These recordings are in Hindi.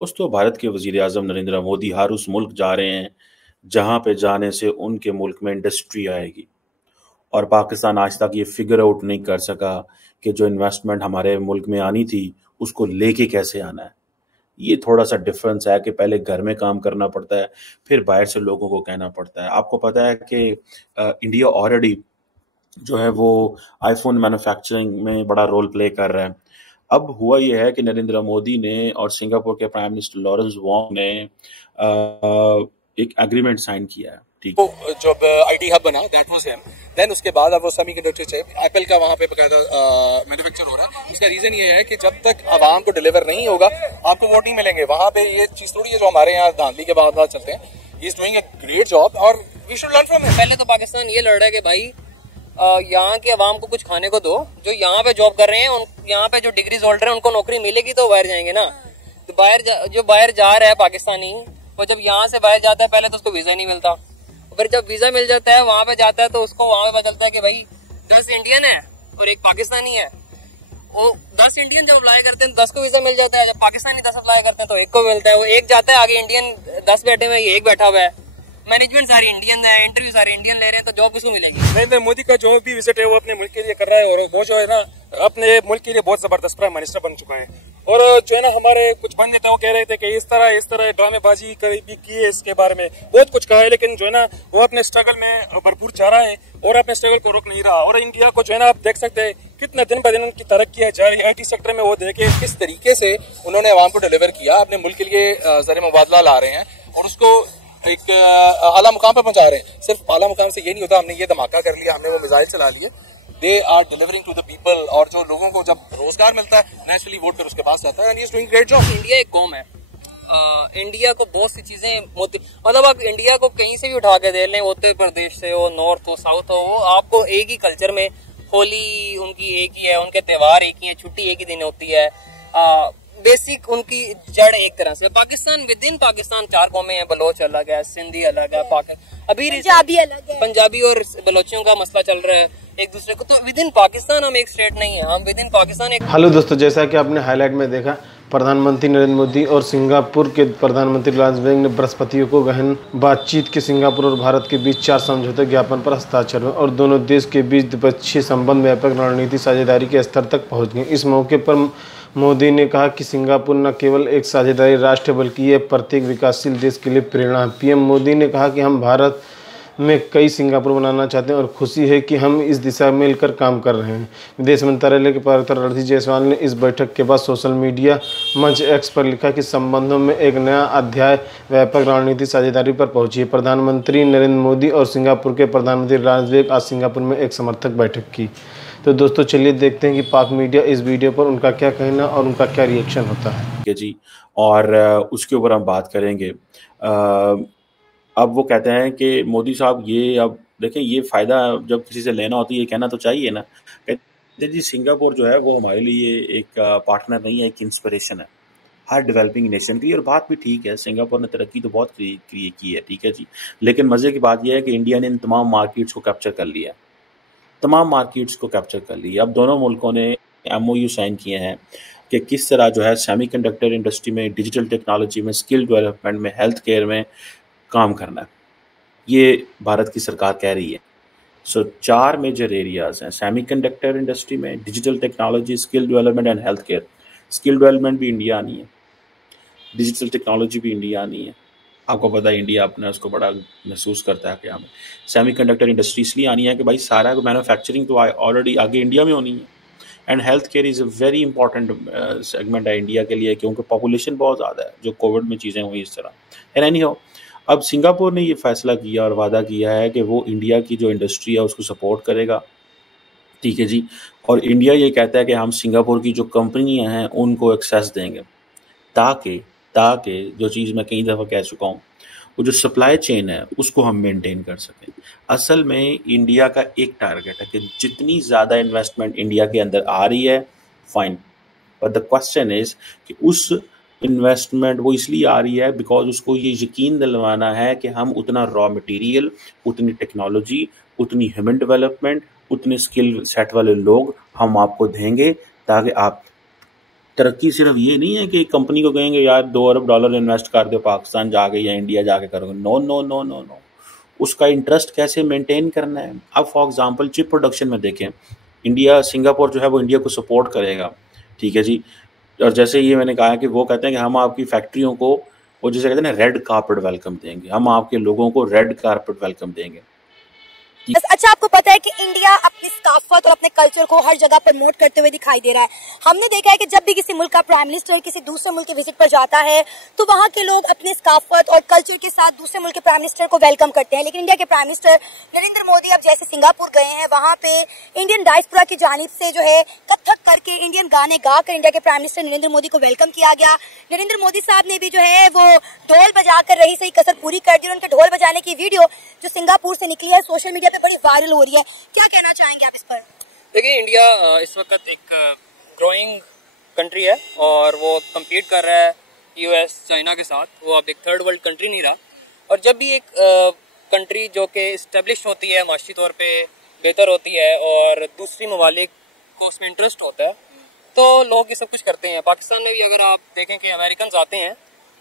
दोस्तों, भारत के वज़ीर-ए-आज़म नरेंद्र मोदी हर उस मुल्क जा रहे हैं, जहाँ पे जाने से उनके मुल्क में इंडस्ट्री आएगी और पाकिस्तान आज तक ये फ़िगर आउट नहीं कर सका कि जो इन्वेस्टमेंट हमारे मुल्क में आनी थी, उसको लेके कैसे आना है। ये थोड़ा-सा डिफ़रेंस है कि पहले घर में काम करना पड़ता है, फिर बाहर से लोगों को कहना पड़ता है। आपको पता है कि इंडिया ऑलरेडी जो है वो आईफ़ोन मैन्युफैक्चरिंग में बड़ा रोल प्ले कर रहा है। अब हुआ ये है कि नरेंद्र मोदी ने और सिंगापुर के प्राइम मिनिस्टर लॉरेंस वोंग ने एक एग्रीमेंट साइन किया है। ठीक वो जब आईटी हब बना दैट वाज हिम। देन उसके बाद अब वो सेमीकंडक्टर चिप एप्पल का वहां पे बकायदा मैन्युफैक्चर हो रहा है। उसका रीजन ये है कि जब तक आवाम को डिलीवर नहीं होगा आपको वोट नहीं मिलेंगे। वहां पे ये चीज थोड़ी है जो हमारे यहाँ धांधली के बाद चलते हैं। He is doing a great job और we should learn from him. पहले तो पाकिस्तान ये लड़ रहा है कि भाई यहाँ के अवाम को कुछ खाने को दो। जो यहाँ पे जॉब कर रहे हैं यहाँ पे जो डिग्रीज होल्डर हैं उनको नौकरी मिलेगी तो बाहर जाएंगे ना। तो जो बाहर जा रहा है पाकिस्तानी, वो जब यहाँ से बाहर जाता है पहले तो उसको वीजा नहीं मिलता, फिर जब वीजा मिल जाता है वहां पे जाता है तो उसको वहां पे पता चलता है कि भाई 10 इंडियन है और एक पाकिस्तानी है। वो 10 इंडियन जब अप्लाई करते हैं 10 को वीजा मिल जाता है, जब पाकिस्तानी 10 अप्लाई करते हैं तो एक को मिलता है। वो एक जाता है आगे, इंडियन 10 बैठे हुए, ये एक बैठा हुआ है। मैनेजमेंट सारी इंडियन है, इंटरव्यू सारे इंडियन ले रहे हैं, तो जॉब किसको मिलेगी? नरेंद्र मोदी का जो भी विजिट है वो अपने मुल्क के लिए कर रहा है और वो जो है ना अपने मुल्क के लिए बहुत जबरदस्त प्राइम मिनिस्टर बन चुका है। और जो है ना हमारे कुछ बंद नेता कह रहे थे कि इस तरह ड्रामेबाजी भी की है, इसके बारे में बहुत कुछ कहा है, लेकिन जो है ना वो अपने स्ट्रगल में भरपूर जा रहा है और अपने स्ट्रगल को रोक नहीं रहा। और इंडिया को जो है ना आप देख सकते हैं कितना दिन ब दिन उनकी तरक्की है जा रही है। आईटी सेक्टर में वो देखे किस तरीके से उन्होंने आवाम को डिलीवर किया, अपने मुल्क के लिए ज़र मुबादला ला रहे हैं और उसको एक आला मुकाम पर पहुंचा रहे हैं। सिर्फ आला मुकाम से ये नहीं होता हमने ये धमाका कर लिया, हमने वो मिसाइल चला लिए। They are delivering to the people. और जो लोगों को जब रोजगार मिलता है नेचुरली वोट फिर उसके पास आता है and he is doing great job. India एक कौम है। इंडिया को बहुत सी चीजें मतलब आप इंडिया को कहीं से भी उठा के दे लें, उत्तर प्रदेश से हो, नॉर्थ हो, साउथ हो, वो आपको एक ही कल्चर में, होली उनकी एक ही है, उनके त्योहार एक ही है, छुट्टी एक ही दिन होती है। बेसिक उनकी जड़ एक तरह से। पाकिस्तान विद इन पाकिस्तान 4 कौमें हैं, बलोच अलग है, सिंधी अलग है, अभी पंजाबी अलग है, पंजाबी और बलोचियों का मसला चल रहा है एक दूसरे को। तो विद इन पाकिस्तान हम एक स्टेट नहीं है, हम विद इन पाकिस्तान एक। हेलो दोस्तों, जैसा कि आपने हाईलाइट में देखा, प्रधानमंत्री नरेंद्र मोदी और सिंगापुर के प्रधानमंत्री लॉरेंस वोंग ने बृहस्पतिवार को गहन बातचीत के सिंगापुर और भारत के बीच 4 समझौता ज्ञापन पर हस्ताक्षर हुए और दोनों देश के बीच द्विपक्षीय संबंध व्यापक रणनीतिक साझेदारी के स्तर तक पहुंच गए। इस मौके पर मोदी ने कहा कि सिंगापुर न केवल एक साझेदारी राष्ट्र है बल्कि यह प्रत्येक विकासशील देश के लिए प्रेरणा है। पीएम मोदी ने कहा कि हम भारत में कई सिंगापुर बनाना चाहते हैं और खुशी है कि हम इस दिशा में मिलकर काम कर रहे हैं। विदेश मंत्रालय के प्रवक्ता रणधीर जायसवाल ने इस बैठक के बाद सोशल मीडिया मंच एक्स पर लिखा कि संबंधों में एक नया अध्याय व्यापक रणनीतिक साझेदारी पर पहुंची है। प्रधानमंत्री नरेंद्र मोदी और सिंगापुर के प्रधानमंत्री लॉरेंस वोंग आज सिंगापुर में एक समर्थक बैठक की। तो दोस्तों चलिए देखते हैं कि पाक मीडिया इस वीडियो पर उनका क्या कहना और उनका क्या रिएक्शन होता है। है जी, और उसके ऊपर हम बात करेंगे। अब वो कहते हैं कि मोदी साहब ये अब देखें, ये फ़ायदा जब किसी से लेना होता है ये कहना तो चाहिए ना। कहते हैं जी सिंगापुर जो है वो हमारे लिए एक पार्टनर नहीं है, एक इंस्पिरेशन है हर डेवलपिंग नेशन की। और बात भी ठीक है, सिंगापुर ने तरक्की तो बहुत की है, ठीक है जी। लेकिन मज़े की बात यह है कि इंडिया ने इन तमाम मार्केट्स को कैप्चर कर लिया, तमाम मार्केट्स को कैप्चर कर लिया। अब दोनों मुल्कों ने MOU साइन किए हैं कि किस तरह जो है सेमीकंडक्टर इंडस्ट्री में, डिजिटल टेक्नोलॉजी में, स्किल डेवलपमेंट में, हेल्थ केयर में काम करना है। ये भारत की सरकार कह रही है। सो 4 मेजर एरियाज़ हैं सेमीकंडक्टर इंडस्ट्री में, digital technology, skill development and health care. Skill development भी इंडिया आनी है, डिजिटल टेक्नोलॉजी भी इंडिया आनी है। आपको पता है इंडिया अपने उसको बड़ा महसूस करता है कि हमें सेमीकंडक्टर इंडस्ट्री इसलिए आनी है कि भाई सारा मैन्युफैक्चरिंग तो ऑलरेडी आगे इंडिया में होनी है। And health care is a very important segment है इंडिया के लिए, क्योंकि पॉपुलेशन बहुत ज़्यादा है, जो कोविड में चीज़ें हुई इस तरह। एंड एनी हो, अब सिंगापुर ने ये फैसला किया और वादा किया है कि वो इंडिया की जो इंडस्ट्री है उसको सपोर्ट करेगा, ठीक है जी। और इंडिया ये कहता है कि हम सिंगापुर की जो कंपनियां हैं उनको एक्सेस देंगे, ताकि जो चीज़ मैं कई दफ़ा कह चुका हूँ, वो जो सप्लाई चेन है उसको हम मेंटेन कर सकें। असल में इंडिया का एक टारगेट है कि जितनी ज़्यादा इन्वेस्टमेंट इंडिया के अंदर आ रही है, fine, but the question is कि उस इन्वेस्टमेंट वो इसलिए आ रही है बिकॉज उसको ये यकीन दिलवाना है कि हम उतना रॉ मटेरियल, उतनी टेक्नोलॉजी, उतनी ह्यूमन डेवलपमेंट, उतने स्किल सेट वाले लोग हम आपको देंगे तरक्की सिर्फ ये नहीं है कि कंपनी को कहेंगे यार $2 अरब इन्वेस्ट कर दो पाकिस्तान जाके या इंडिया जाके करोगे। No no no no no, उसका इंटरेस्ट कैसे मेंटेन करना है। अब फॉर एग्जांपल चिप प्रोडक्शन में देखें, इंडिया सिंगापुर जो है वो इंडिया को सपोर्ट करेगा, ठीक है जी। और जैसे ये मैंने कहा कि वो कहते हैं कि हम आपकी फैक्ट्रियों को, वो जैसे कहते हैं ना, रेड कारपेट वेलकम देंगे, हम आपके लोगों को रेड कारपेट वेलकम देंगे। अच्छा, आपको पता है कि इंडिया अपनी सकाफत और अपने कल्चर को हर जगह प्रमोट करते हुए दिखाई दे रहा है। हमने देखा है कि जब भी किसी मुल्क का प्राइम मिनिस्टर किसी दूसरे मुल्क के विजिट पर जाता है तो वहाँ के लोग अपने सकाफत और कल्चर के साथ दूसरे मुल्क के प्राइम मिनिस्टर को वेलकम करते हैं। लेकिन इंडिया के प्राइम मिनिस्टर नरेंद्र मोदी अब जैसे सिंगापुर गए हैं, वहाँ पे इंडियन डायस्पोरा की जानिब से जो है कथक करके इंडियन गाने गा कर इंडिया के प्राइम मिनिस्टर नरेंद्र मोदी को वेलकम किया गया। नरेंद्र मोदी साहब ने भी जो है वो ढोल बजाकर रही सही कसर पूरी कर दी। उनके ढोल बजाने की वीडियो जो सिंगापुर से निकली है सोशल मीडिया पे बड़ी वायरल हो रही है। क्या कहना चाहेंगे आप इस पर? देखिए, इंडिया इस वक्त एक ग्रोइंग कंट्री है और वो कम्पीट कर रहा है यूएस चाइना के साथ। वो अब एक थर्ड वर्ल्ड कंट्री नहीं रहा। और जब भी एक कंट्री जो कि इस्टेब्लिश होती है, माशी तौर पे बेहतर होती है और दूसरी ममालिक को उसमें इंटरेस्ट होता है, तो लोग ये सब कुछ करते हैं। पाकिस्तान में भी अगर आप देखें कि अमेरिकन आते हैं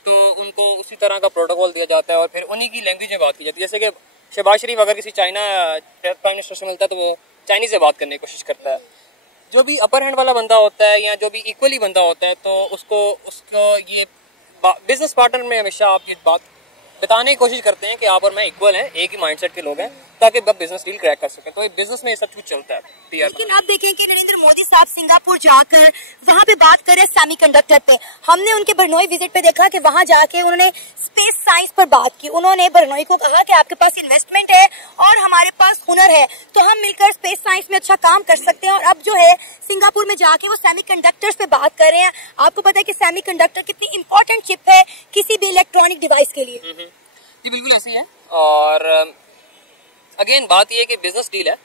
तो उनको उसी तरह का प्रोटोकॉल दिया जाता है और फिर उन्हीं की लैंग्वेज में बात की जाती है। जैसे कि शहबाज शरीफ अगर किसी चाइना प्राइम मिनिस्टर से मिलता है तो वो चाइनीज से बात करने की कोशिश करता है। जो भी अपर हैंड वाला बंदा होता है या जो भी इक्वली बंदा होता है तो उसको ये बिजनेस पार्टनर में हमेशा आप ये बात बताने की कोशिश करते हैं कि आप और मैं इक्वल हैं, एक ही माइंडसेट के लोग हैं, ताकि बिजनेस डील क्रैक कर सके। तो बिजनेस में ये सब कुछ चलता है। लेकिन आप देखें कि नरेंद्र मोदी साहब सिंगापुर जाकर वहाँ पे बात कर रहे हैं सेमीकंडक्टर पे। हमने उनके बरनोई विजिट पे देखा कि वहाँ जाके उन्होंने स्पेस साइंस पर बात की। उन्होंने बरनोई को कहा कि आपके पास इन्वेस्टमेंट है और हमारे पास हुनर है, तो हम मिलकर स्पेस साइंस में अच्छा काम कर सकते हैं। और अब जो है सिंगापुर में जाके वो सेमीकंडक्टर्स पे बात कर रहे हैं। आपको पता है कि सेमीकंडक्टर कितनी इंपॉर्टेंट चिप है किसी भी इलेक्ट्रॉनिक डिवाइस के लिए। जी बिल्कुल ऐसे ही है। और अगेन बात ये है कि बिजनेस डील है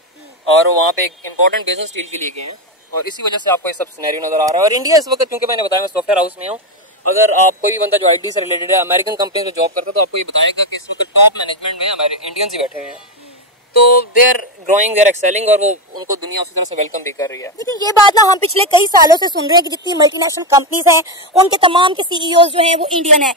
और वहाँ पे एक इम्पोर्टेंट बिजनेस डील के लिए गए हैं और इसी वजह से आपको ये सब सिनेरियो नजर आ रहा है। और इंडिया इस वक्त, क्योंकि मैंने बताया मैं सॉफ्टवेयर हाउस में हूँ, अगर आप कोई भी बंदा जो आईटी से रिलेटेड है अमेरिकन कंपनी में जॉब करता है तो आपको ये बताएगा कि इस वक्त टॉप मैनेजमेंट में हमारे इंडियंस ही बैठे हुए हैं। तो they are growing, they are excelling और वो उनको दुनिया उसी तरह से वेलकम भी कर रही है। लेकिन ये बात ना हम पिछले कई सालों से सुन रहे हैं कि जितनी मल्टीनेशनल कंपनीज हैं उनके तमाम के सीईओ जो हैं वो इंडियन हैं।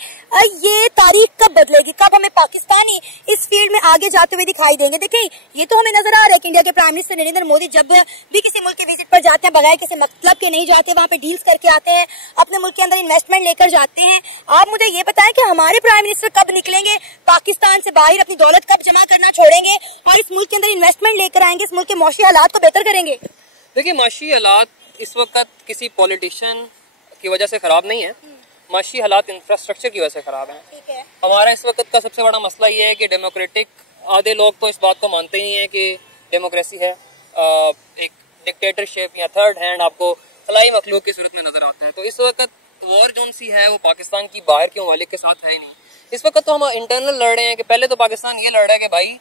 ये तारीख कब बदलेगी? कब हमें पाकिस्तानी इस फील्ड में आगे जाते हुए दिखाई देंगे? देखिए, ये तो हमें नजर आ रहा है कि इंडिया के प्राइम मिनिस्टर नरेंद्र मोदी जब भी किसी मुल्क के विजिट पर जाते हैं बगैर किसी मतलब के नहीं जाते, वहाँ पे डील्स करके आते हैं, अपने मुल्क के अंदर इन्वेस्टमेंट लेकर जाते हैं। आप मुझे ये बताएं कि हमारे प्राइम मिनिस्टर कब निकलेंगे पाकिस्तान से बाहर, अपनी दौलत कब जमा करना छोड़ेंगे और इस मुल्क के अंदर इन्वेस्टमेंट लेकर आएंगे, इस मुल्क के माशी हालात को बेहतर करेंगे? देखिए, माशी हालात इस वक्त किसी पॉलिटिशियन की वजह से खराब नहीं है, माशी हालात इंफ्रास्ट्रक्चर की वजह से खराब हैं। ठीक है। हमारा इस वक्त का सबसे बड़ा मसला ये है कि डेमोक्रेटिक, आधे लोग तो इस बात को मानते ही हैं कि डेमोक्रेसी है, एक डिक्टेटरशिप या थर्ड हैंड आपको खलाई मखलूक की सूरत में नजर आता है। तो इस वक्त वॉर जोन सी है वो पाकिस्तान की बाहर के ममालिक के साथ है ही नहीं। इस वक्त तो हम इंटरनल लड़ रहे हैं कि पहले तो पाकिस्तान ये लड़ रहा है कि भाई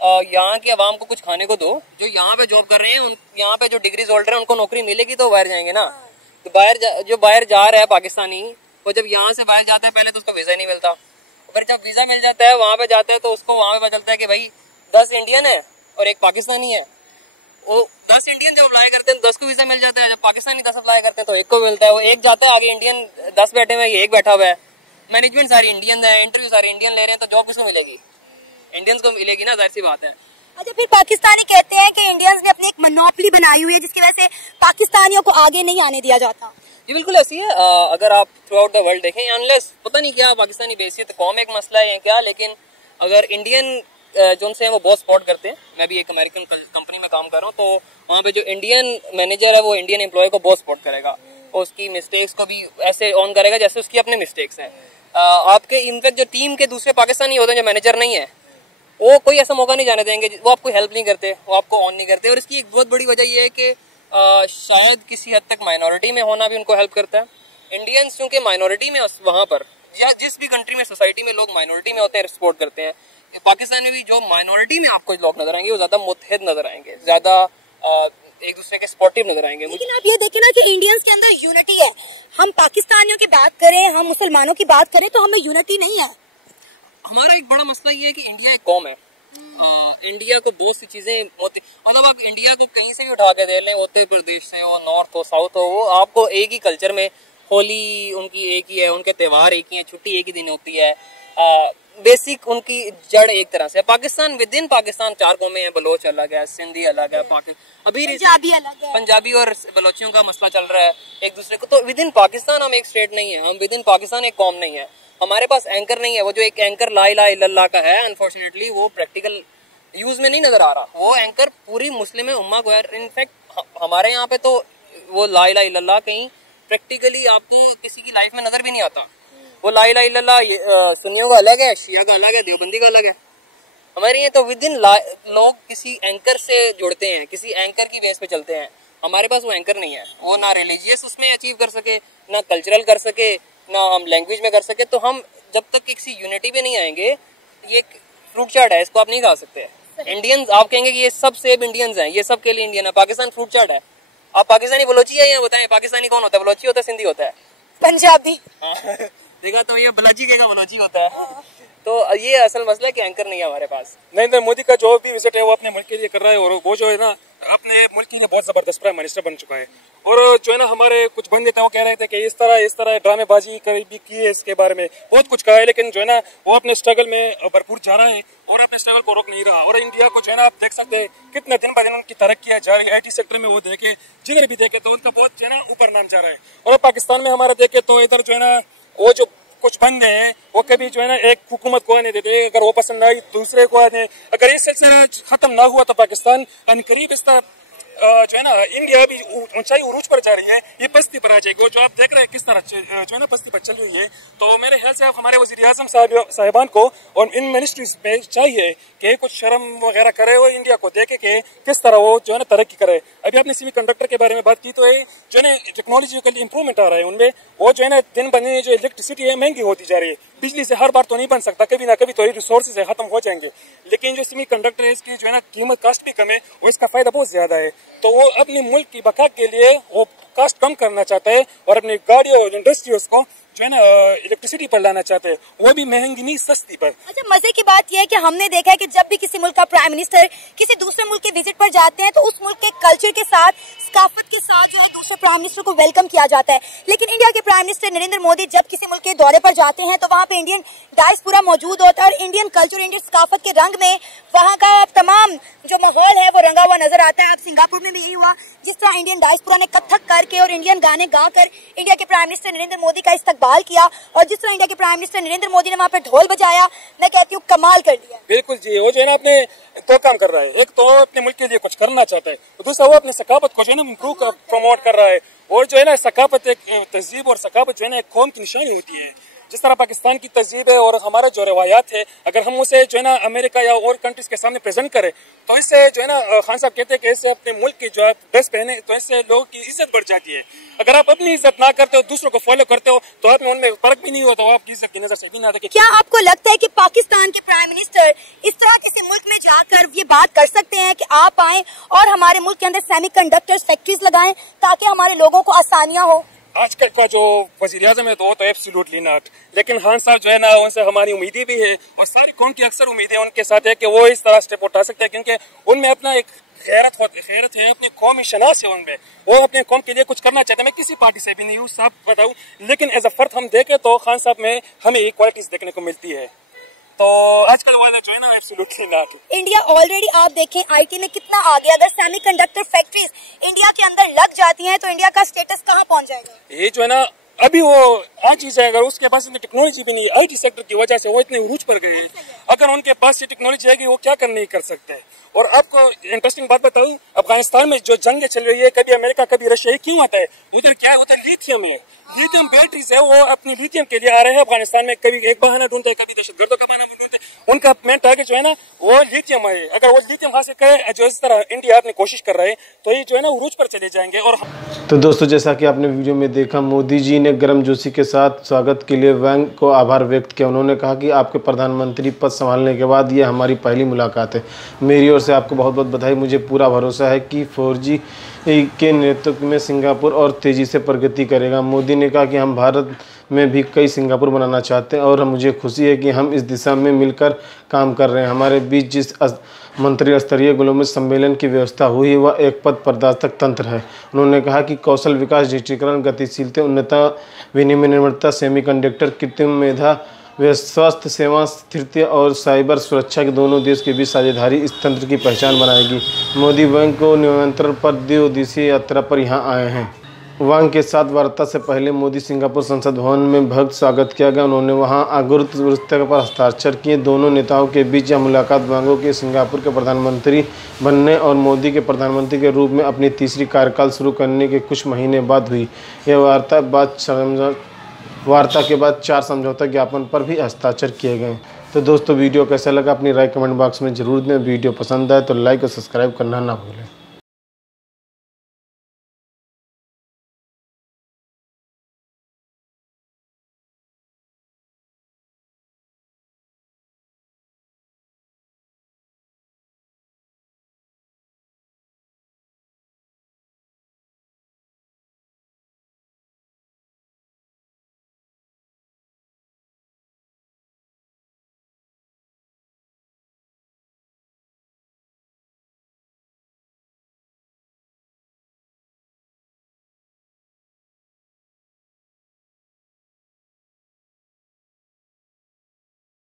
यहाँ की आवाम को कुछ खाने को दो, जो यहाँ पे जॉब कर रहे हैं यहाँ पे जो डिग्रीज होल्डर हैं उनको नौकरी मिलेगी तो बाहर जाएंगे ना। तो जो बाहर जा रहा है पाकिस्तानी, वो जब यहाँ से बाहर जाता है पहले तो उसको वीजा नहीं मिलता, फिर जब वीजा मिल जाता है वहाँ पे जाता है तो उसको वहाँ पे पता चलता है कि भाई 10 इंडियन है और एक पाकिस्तानी है। वो 10 इंडियन जब अप्लाई करते हैं तो 10 को वीजा मिल जाता है, जब पाकिस्तानी 10 अप्लाई करते हैं तो एक को मिलता है। वो एक जाता है आगे, इंडियन 10 बैठे हुए, ये एक बैठा हुआ है, मैनेजमेंट सारी इंडियन है, इंटरव्यू सारे इंडियन ले रहे हैं, तो जॉब किसको मिलेगी? इंडियंस को मिलेगी ना, जाहिर सी बात है। अच्छा, फिर पाकिस्तानी कहते हैं कि इंडियंस ने अपनी एक मोनोपोली बनाई हुई है जिसकी वजह से पाकिस्तानियों को आगे नहीं आने दिया जाता। ये बिल्कुल ऐसी है। अगर आप थ्रू आउट द वर्ल्ड देखें, अनलेस पता नहीं क्या पाकिस्तानी बेसियत कौम एक मसला है या क्या, लेकिन अगर इंडियन जो उनसे हैं वो बहुत सपोर्ट करते हैं। मैं भी एक अमेरिकन कंपनी में काम कर रहा हूँ, तो वहाँ पे जो इंडियन मैनेजर है वो इंडियन एम्प्लॉय को बहुत सपोर्ट करेगा, उसकी मिस्टेक्स को भी ऐसे ऑन करेगा जैसे उसकी अपने मिस्टेक्स हैं। आपके इनफैक्ट जो टीम के दूसरे पाकिस्तानी होते हैं जो मैनेजर नहीं है, वो कोई ऐसा मौका नहीं जाने देंगे, वो आपको हेल्प नहीं करते, वो आपको ऑन नहीं करते। और इसकी एक बहुत बड़ी वजह ये है कि शायद किसी हद तक माइनॉरिटी में होना भी उनको हेल्प करता है। इंडियंस क्योंकि माइनॉरिटी में वहाँ पर या जिस भी कंट्री में सोसाइटी में लोग माइनॉरिटी में होते हैं सपोर्ट करते हैं। पाकिस्तान में भी जो माइनॉरिटी में आपको लोग नजर आएंगे वो ज्यादा मुतहद नजर आएंगे, ज्यादा एक दूसरे के सपोर्टिव नजर आएंगे। लेकिन आप ये देखें ना कि इंडियंस के अंदर यूनिटी है। हम पाकिस्तानियों की बात करें, हम मुसलमानों की बात करें तो हमें यूनिटी नहीं है। हमारा एक बड़ा मसला ये है कि इंडिया एक कौम है, इंडिया को बहुत सी चीजें होती, मतलब आप इंडिया को कहीं से भी उठा के दे लें, उत्तर प्रदेश से हो, नॉर्थ हो, साउथ हो, वो आपको एक ही कल्चर में, होली उनकी एक ही है, उनके त्योहार एक ही है, छुट्टी एक ही दिन होती है, बेसिक उनकी जड़ एक तरह से। पाकिस्तान विद इन पाकिस्तान 4 कौमें हैं, बलोच अलग है, सिंधी अलग है, अभी पंजाबी अलग है, पंजाबी और बलोचियों का मसला चल रहा है एक दूसरे को। तो विद इन पाकिस्तान हम एक स्टेट नहीं है, हम विद इन पाकिस्तान एक कौम नहीं है, हमारे पास एंकर नहीं है। वो जो एक एंकर ला इलाहा इल्लल्लाह का है, अनफॉर्चुनेटली वो प्रैक्टिकल यूज में नहीं नजर आ रहा। वो एंकर पूरी मुस्लिम उम्मा को है। इनफैक्ट हमारे यहाँ पे तो वो ला इलाहा इल्लल्लाह कहीं प्रैक्टिकली आपको किसी की लाइफ में नजर भी नहीं आता। वो ला इलाहा इल्लल्लाह सुन्नियों का अलग है, शिया का अलग है, देवबंदी का अलग है। हमारे यहाँ तो विद इन लोग किसी एंकर से जुड़ते हैं, किसी एंकर की बेस पे चलते हैं। हमारे पास वो एंकर नहीं है, वो ना रिलीजियस उसमें अचीव कर सके, ना कल्चरल कर सके, ना हम लैंग्वेज में कर सके। तो हम जब तक किसी यूनिटी पे नहीं आएंगे, ये फ्रूट चाट है, इसको आप नहीं खा सकते। इंडियंस आप कहेंगे कि ये सब सेब इंडियंस हैं, ये सब के लिए इंडियन है। पाकिस्तान फ्रूट चाट है। आप पाकिस्तानी बलोची है या बताएं, पाकिस्तानी कौन होता है? बलोची होता है, सिंधी होता है, पंजाबी। देखा तो ये बलोची कहेगा, बलोची होता है। तो ये असल मसला है कि एंकर नहीं है हमारे पास। नरेंद्र मोदी का जो भी विजिट है वो अपने मुल्क के लिए कर रहा है, और वो जो है ना अपने मुल्क के लिए बहुत जबरदस्त प्राइम मिनिस्टर बन चुका है। और जो है ना हमारे कुछ बंद नेता कह रहे थे कि इस तरह ड्रामेबाजी भी की है, इसके बारे में बहुत कुछ कहा है, लेकिन जो है ना वो अपने स्ट्रगल में भरपूर जा रहा है और अपने स्ट्रगल को रोक नहीं रहा। और इंडिया को जो है ना आप देख सकते हैं कितने दिन ब दिन उनकी तरक्की जा रही है। IT सेक्टर में वो देखे, जिधर भी देखे तो उनका बहुत जो है ना ऊपर नाम जा रहा है। और पाकिस्तान में हमारा देखे तो इधर जो है ना वो जो कुछ बंदे हैं वो कभी जो है ना एक हुकूमत को आने देते, अगर वो पसंद ना आई दूसरे को आने। अगर ये सिलसिला खत्म ना हुआ तो पाकिस्तान करीब इस तरह जो है ना इंडिया भी ऊंचाई उरूज पर जा रही है, ये पस्ती पर आ जाएगी। और जो आप देख रहे हैं किस तरह जो है ना पस्ती पर चल रही है, तो मेरे ख्याल से आप हमारे वज़ीर आज़म साहिबान को और इन मिनिस्ट्रीज में चाहिए कि कुछ शर्म वगैरह करे और इंडिया को देखे कि किस तरह वो जो है ना तरक्की करे। अभी आपने सेमी कंडक्टर के बारे में बात की, तो ये जो है ना टेक्नोलॉजिकली इंप्रूवमेंट आ रहा है उनमें। वो जो है ना दिन ब दिन जो इलेक्ट्रिसिटी है महंगी होती जा रही है। बिजली से हर बार तो नहीं बन सकता, कभी ना कभी तो रिसोर्सेज है खत्म हो जाएंगे, लेकिन जो सेमी कंडक्टर है इसकी जो है ना कीमत कास्ट भी कम है और इसका फायदा बहुत ज्यादा है। तो वो अपने मुल्क की बका के लिए वो कास्ट कम करना चाहता है और अपनी गाड़ियों और इंडस्ट्रीज को जो है ना इलेक्ट्रिसिटी पर लाना चाहते हैं, वो भी महंगी नहीं सस्ती पर। अच्छा, मजे की बात यह है कि हमने देखा है कि जब भी किसी मुल्क का प्राइम मिनिस्टर किसी दूसरे मुल्क के विजिट पर जाते हैं तो उस मुल्क के कल्चर के साथ, सकाफत के साथ जो है दूसरे प्राइम मिनिस्टर को वेलकम किया जाता है। लेकिन इंडिया के प्राइम मिनिस्टर नरेंद्र मोदी जब किसी मुल्क के दौरे पर जाते हैं तो वहाँ पे इंडियन डायस्पोरा मौजूद होता है और इंडियन कल्चर, इंडियन सकाफत के रंग में वहाँ का तमाम जो माहौल है वो रंगा हुआ नजर आता है। अब सिंगापुर में भी यही हुआ, जिस तरह इंडियन डायस्पोरा ने कथक करके और इंडियन गाने गाकर इंडिया के प्राइम मिनिस्टर नरेंद्र मोदी का इस्तकबाल किया, और जिस तरह इंडिया के प्राइम मिनिस्टर नरेंद्र मोदी ने वहाँ पे ढोल बजाया, मैं कहती हूँ कमाल कर दिया। बिल्कुल जी, वो जो है ना अपने दो काम कर रहा है, एक तो अपने मुल्क के लिए कुछ करना चाहता है, दूसरा वो अपने सकाफत को जो है ना इम्प्रूव प्रमोट कर रहा है। और जो है ना सकाफत एक तहजीब और सकाफत जो है ना एक कौम की निशानी होती है। जिस तरह पाकिस्तान की तहजीब है और हमारा जो रवायात है, अगर हम उसे जो है ना अमेरिका या और कंट्रीज के सामने प्रेजेंट करें तो इससे जो है ना खान साहब कहते हैं कि इससे अपने मुल्क की जो आप ड्रेस पहने तो इससे लोगों की इज्जत बढ़ जाती है। अगर आप अपनी इज्जत ना करते हो, दूसरों को फॉलो करते हो, तो आप में उनमें फर्क भी नहीं होता, तो आपकी इज्जत की नजर से भी ना देखे। क्या आपको लगता है कि पाकिस्तान के प्राइम मिनिस्टर इस तरह किसी मुल्क में जाकर ये बात कर सकते हैं कि आप आए और हमारे मुल्क के अंदर सेमीकंडक्टर फैक्ट्रीज लगाएं ताकि हमारे लोगों को आसानियां हो? आजकल का जो वज़ीर आज़म है तो वो तो एब्सोल्युटली नॉट, लेकिन खान साहब जो है ना उनसे हमारी उम्मीदें भी है और सारी कौम की अक्सर उम्मीदें उनके साथ है कि वो इस तरह स्टेप उठा सकते हैं, क्योंकि उनमें अपना एक खैरत है, अपनी कौमी शनास है उनमें, वो अपने कौम के लिए कुछ करना चाहते हैं। मैं किसी पार्टी से भी नहीं हूँ साहब बताऊँ, लेकिन एज अ फर्द हम देखें तो खान साहब में हमें इक्वालिटीज देखने को मिलती है। तो आजकल वाला जो है ना एब्सोल्युटली नॉट। इंडिया ऑलरेडी आप देखें IT में कितना आगे, अगर सेमीकंडक्टर फैक्ट्रीज इंडिया के अंदर लग जाती हैं तो इंडिया का स्टेटस कहाँ पहुँच जाएगा? ये जो है ना अभी वो आज चीज है, अगर उसके पास इतनी टेक्नोलॉजी भी नहीं, IT सेक्टर की वजह से वो इतने उरूज पर गए हैं। अगर उनके पास ये टेक्नोलॉजी है कि वो क्या कर नहीं कर सकते। और आपको इंटरेस्टिंग बात बताऊं, अफगानिस्तान में जो जंगें चल रही है, कभी अमेरिका कभी रशिया, क्यों आता है? उधर क्या है? उधर लिथियम है, लिथियम बैटरीज है, वो अपनी लिथियम के लिए आ रहे हैं अफगानिस्तान में। कभी एक बहाना ढूंढते हैं, कभी दहशतगर्दों का बहाना ढूंढते हैं। उनका मेन टारगेट जो है ना वो लिथियम है। अगर वो लिथियम हासिल करे जो इस तरह इंडिया अपनी कोशिश कर रहे हैं तो ये जो है ना उरूज पर चले जाएंगे। और तो दोस्तों, जैसा कि आपने वीडियो में देखा, मोदी जी ने गर्मजोशी के साथ स्वागत के लिए वैंग को आभार व्यक्त किया। उन्होंने कहा कि आपके प्रधानमंत्री पद संभालने के बाद ये हमारी पहली मुलाकात है। मेरी ओर से आपको बहुत बहुत बधाई। मुझे पूरा भरोसा है कि 4G के नेतृत्व में सिंगापुर और तेज़ी से प्रगति करेगा। मोदी ने कहा कि हम भारत में भी कई सिंगापुर बनाना चाहते हैं और मुझे खुशी है कि हम इस दिशा में मिलकर काम कर रहे हैं। हमारे बीच जिस मंत्री स्तरीय ग्लोबल सम्मेलन की व्यवस्था हुई वह एक पद प्रदर्शक तंत्र है। उन्होंने कहा कि कौशल विकास, डिजिटीकरण, गतिशीलता, उन्नता, विनिमय निर्भरता, सेमीकंडक्टर, कृत्रिम मेधा, स्वास्थ्य सेवा, स्थिरता और साइबर सुरक्षा के दोनों देश के बीच साझेदारी इस तंत्र की पहचान बनाएगी। मोदी वांग को निमंत्रण पर द्विदिवसीय यात्रा पर यहां आए हैं। वांग के साथ वार्ता से पहले मोदी सिंगापुर संसद भवन में भव्य स्वागत किया गया। उन्होंने वहां अगुरुत पर हस्ताक्षर किए। दोनों नेताओं के बीच यह मुलाकात वांगो के सिंगापुर के प्रधानमंत्री बनने और मोदी के प्रधानमंत्री के रूप में अपनी तीसरी कार्यकाल शुरू करने के कुछ महीने बाद हुई। यह वार्ता के बाद 4 समझौता ज्ञापन पर भी हस्ताक्षर किए गए। तो दोस्तों वीडियो कैसा लगा अपनी राय कमेंट बॉक्स में जरूर दें। वीडियो पसंद आए तो लाइक और सब्सक्राइब करना ना भूलें।